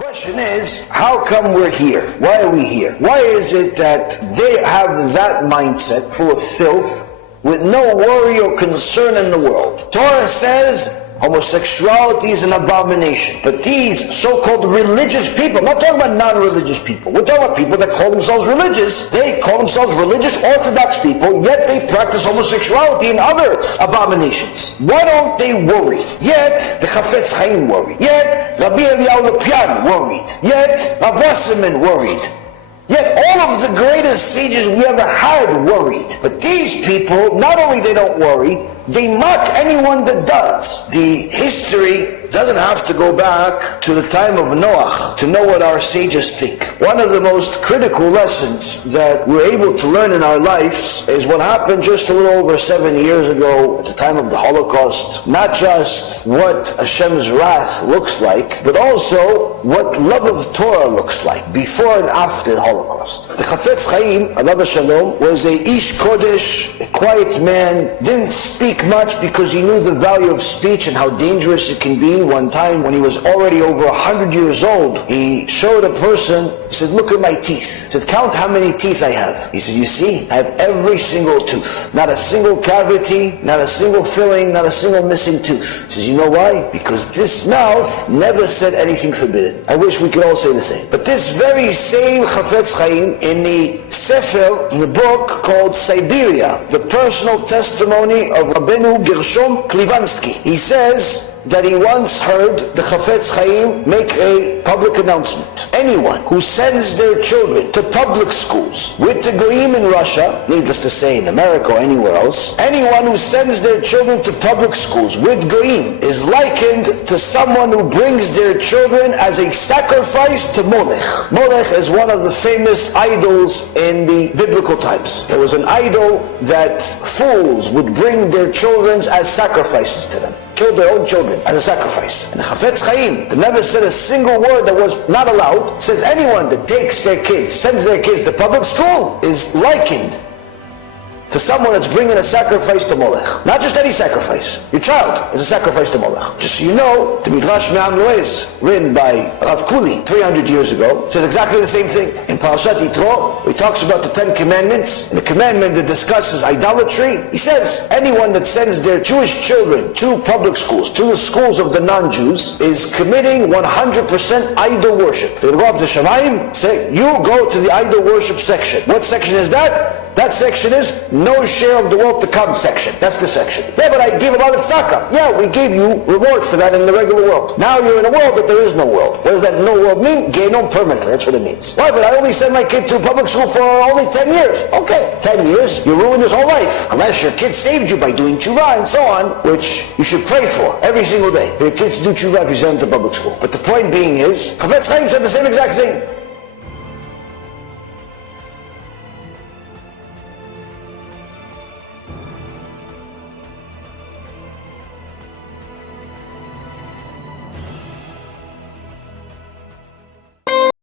Question is, how come we're here? Why are we here? Why is it that they have that mindset full of filth with no worry or concern in the world? Torah says homosexuality is an abomination. But these so-called religious people, I'm not talking about non-religious people, we're talking about people that call themselves religious. They call themselves religious Orthodox people, yet they practice homosexuality and other abominations. Why don't they worry? Yet the Chafetz Chaim worried. Yet Rabbi Yaron Reuven worried. Yet Rav Wasserman worried. Yet all of the greatest sages we ever had worried. But these people, not only they don't worry, they mock anyone that does. The history doesn't have to go back to the time of Noach to know what our sages think. One of the most critical lessons that we're able to learn in our lives is what happened just a little over 7 years ago at the time of the Holocaust. Not just what Hashem's wrath looks like, but also what love of Torah looks like before and after the Holocaust. The Chafetz Chaim, alav shalom, was a Ish Kodesh, a quiet man, didn't speak much because he knew the value of speech and how dangerous it can be. One time when he was already over 100 years old, he showed a person, he said, look at my teeth. He said, count how many teeth I have. He said, you see, I have every single tooth. Not a single cavity, not a single filling, not a single missing tooth. He says, you know why? Because this mouth never said anything forbidden. I wish we could all say the same. But this very same Chafetz Chaim, in the Sefer, in the book called Siberia, the personal testimony of Rabbeinu Gershom Klivansky, he says that he once heard the Chafetz Chaim make a public announcement. Anyone who sends their children to public schools with the Gehinom in Russia, needless to say in America or anywhere else, anyone who sends their children to public schools with Gehinom is likened to someone who brings their children as a sacrifice to Molech. Molech is one of the famous idols in the biblical times. There was an idol that fools would bring their children as sacrifices to them. Killed their own children as a sacrifice. And the Chafetz Chaim, that never said a single word that was not allowed, says anyone that takes their kids, sends their kids to public school, is likened to someone that's bringing a sacrifice to Molech. Not just any sacrifice. Your child is a sacrifice to Molech. Just so you know, the Midrash Me'am Loez, written by Rav Kuli 300 years ago, says exactly the same thing. In Parashat Yitro, he talks about the 10 commandments, and the commandment that discusses idolatry. He says, anyone that sends their Jewish children to public schools, to the schools of the non-Jews, is committing 100% idol worship. They would go up to Shamayim, say, you go to the idol worship section. What section is that? That section is no share of the world to come section. That's the section. Yeah, but I gave a lot of tzedakah. Yeah, we gave you reward for that in the regular world. Now you're in a world that there is no world. What does that no world mean? Gehinom permanently. That's what it means. Why? But I only sent my kid to public school for only 10 years. Okay, 10 years, you ruined his whole life. Unless your kid saved you by doing tshuva and so on, which you should pray for every single day. For your kids to do tshuva if you send them to public school. But the point being is, Chafetz Chaim said the same exact thing.